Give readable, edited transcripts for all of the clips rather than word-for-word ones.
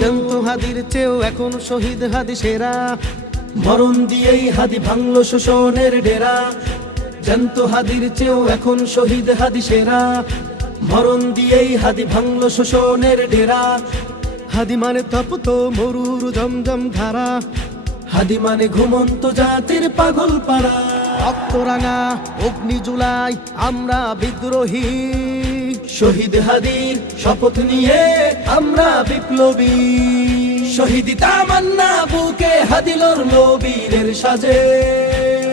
জ্যান্ত হাদির চেয়েও এখন শহীদ হাদি সেরা, মরণ দিয়েই হাদি ভাঙলো শোষণের ডেরা। জ্যান্ত হাদির চেয়েও এখন শহীদ হাদি সেরা, মরণ দিয়েই হাদি ভাঙলো শোষণের ডেরা। হাদি মানে তপ্ত মরুর জমজম ধারা, হাদি মানে ঘুমন্ত জাতির পাগল পাড়া। রক্তরাঙা অগ্নি জুলাই আমরা বিদ্রোহী, শহীদ হাদির শপথ নিয়ে আমরা বিপ্লবী। শহীদি তামান্না বুকে হাদি লড়লো বীরের সাজে।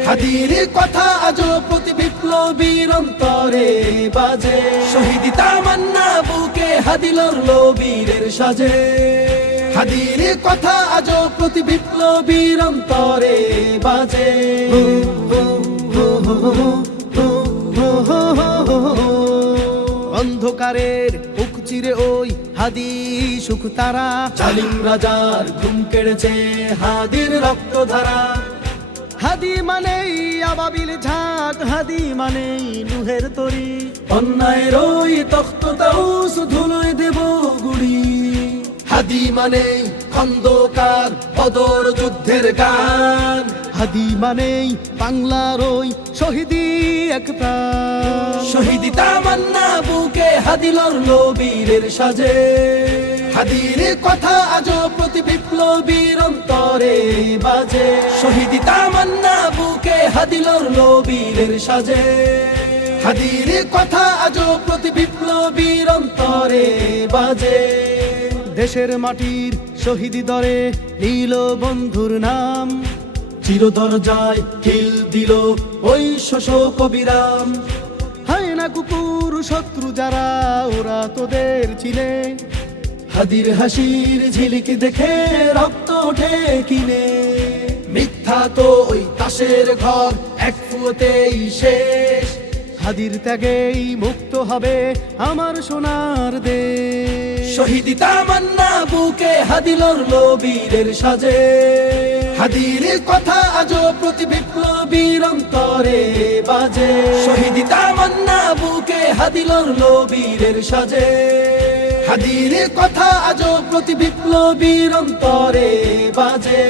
হাদির কথা আজও প্রতি বিপ্লবীর অন্তরে বাজে। শহীদি তামান্না বুকে হাদি লড়লো বীরের সাজে। হাদির কথা আজও প্রতি বিপ্লবীর অন্তরে বাজে। অন্ধকারের বুক চিরে ওই হাদি সুখ তারা, জালিম রাজার ঘুম কেড়েছে হাদির রক্তধারা। হাদি মানেই আবাবিল ঝাঁক, হাদি মানেই নুহের তরি। অন্যায়ের ওই তখ্ত তাউস ধুলোয় দেব গুড়ি। হাদি মানে খন্দকার বদর যুদ্ধের গান। হাদি মানেই বাংলার ওই শহীদি এক প্রাণ। শহীদি তামান্না বুকে হাদি লড়লো বীরের সাজে। হাদির কথা আজও প্রতি বিপ্লবীর অন্তরে বাজে। শহীদি তামান্না বুকে হাদি লড়লো বীরের সাজে। হাদির কথা আজও প্রতি বিপ্লবীর অন্তরে বাজে। দেশের মাটির শহীদি দরে নীল বন্ধুর নাম, চিরদরজায় খিল দিল ওই শোষক বিরাম। হয় না কুকুর শত্রু যারা ওরা তোদের চিনে। হাদির হাসির ঝিলিক দেখে রক্ত ওঠে কিনে। মিথ্যা তো ওই তাসের ঘর এক ফুয়েতেই শেষ। হাদির ত্যাগেই মুক্ত হবে আমার সোনার দেশ। শহীদি তামান্না বুকে হাদি লড়লো বীরের সাজে। হাদির কথা আজও প্রতি বিপ্লবীর অন্তরে বাজে। শহীদি তামান্না বুকে হাদি লড়লো বীরের সাজে। হাদির কথা আজও প্রতি বিপ্লবীর অন্তরে বাজে।